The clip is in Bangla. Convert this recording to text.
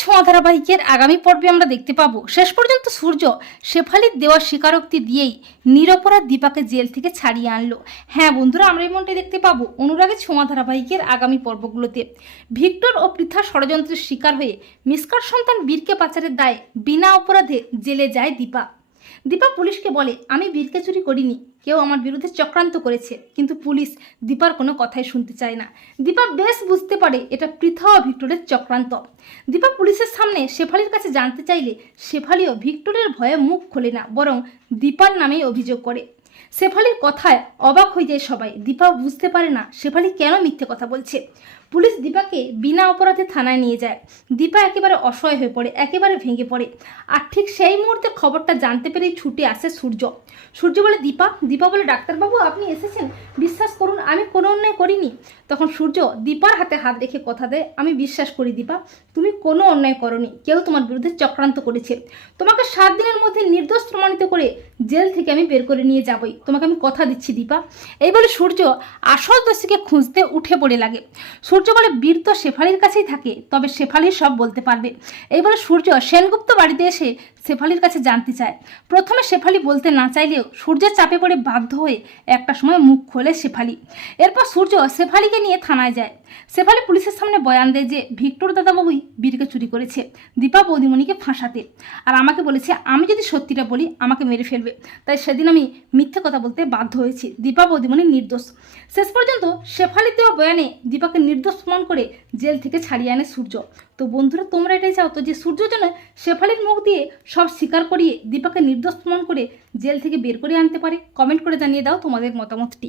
ছোঁয়া ধারাবাহিকের আগামী পর্বে আমরা দেখতে পাব। শেষ পর্যন্ত সূর্য শেফালির দেওয়া স্বীকারোক্তি দিয়েই নিরপরাধ দীপাকে জেল থেকে ছাড়িয়ে আনলো। হ্যাঁ বন্ধুরা, আমরা এমনটাই দেখতে পাবো অনুরাগের ছোঁয়া ধারাবাহিকের আগামী পর্বগুলোতে। ভিক্টর ও পৃথা ষড়যন্ত্রের শিকার হয়ে মিসকার সন্তান বীরকে পাচারের দায়ে বিনা অপরাধে জেলে যায় দীপা। দীপা পুলিশকে বলে, আমি বীরকে চুরি করিনি। কেউ আমার বিরুদ্ধে চক্রান্ত করেছে, কিন্তু পুলিশ দীপার কোনো কথাই শুনতে চায় না। দীপা বেশ বুঝতে পারে, এটা পৃথা ভিক্টরের চক্রান্ত। দীপা পুলিশের সামনে শেফালির কাছে জানতে চাইলে, শেফালিও ভিক্টরের ভয়ে মুখ খোলে না, বরং দীপার নামেই অভিযোগ করে। শেফালির কথায় অবাক হয়ে যায় সবাই। দীপা বুঝতে পারে না শেফালি কেন মিথ্যে কথা বলছে। পুলিশ দীপাকে বিনা অপরাধে থানায় নিয়ে যায়। দীপা একেবারে অসহায় হয়ে পড়ে, একেবারে ভেঙে পড়ে। আর ঠিক সেই মুহূর্তে খবরটা জানতে পেরেই ছুটে আসে সূর্য। সূর্য বলে, দীপা দীপা বলে, ডাক্তারবাবু, আপনি এসেছেন। বিশ্বাস করুন, আমি কোনো অন্যায় করিনি। তখন সূর্য দীপার হাতে হাত রেখে কথা দেয়, আমি বিশ্বাস করি দীপা, তুমি কোনো অন্যায় করনি। কেউ তোমার বিরুদ্ধে চক্রান্ত করেছে। তোমাকে সাত দিনের মধ্যে নির্দোষ জেল থেকে আমি বের করে নিয়ে যাবই। তোমাকে আমি কথা দিচ্ছি, দীপা। এই বলে সূর্য আসল দোষীকে খুঁজতে উঠে পড়ে লাগে। সূর্য বলে, বীর তো শেফালির কাছেই থাকে, তবে শেফালি সব বলতে পারবে। এই বলে সূর্য সেনগুপ্ত বাড়িতে এসে শেফালির কাছে জানতে চায়। প্রথমে শেফালি বলতে না চাইলেও সূর্যের চাপে পড়ে বাধ্য হয়ে একটা সময় মুখ খোলে শেফালি। এরপর সূর্য শেফালিকে নিয়ে থানায় যায়। শেফালি পুলিশের সামনে বয়ান দেয় যে, ভিক্টর দাদাবাবুই বীরকে চুরি করেছে। দীপা বৌদিমণিকে ফাঁসাতে। আর আমাকে বলেছে, আমি যদি সত্যিটা বলি, আমাকে মেরে ফেলবে। তাই সেদিন আমি মিথ্যে কথা বলতে বাধ্য হয়েছি। দীপা বৌদিমণি নির্দোষ। শেষ পর্যন্ত শেফালির দেওয়া বয়ানে দীপাকে নির্দোষ প্রমাণ করে জেল থেকে ছাড়িয়ে আনে সূর্য। তো বন্ধুরা, তোমরা এটাই চাও তো যে, সূর্য যেন শেফালির মুখ দিয়ে সব স্বীকার করিয়ে দীপাকে নির্দোষ প্রমাণ করে জেল থেকে বের করে আনতে পারে। কমেন্ট করে জানিয়ে দাও তোমাদের মতামতটি।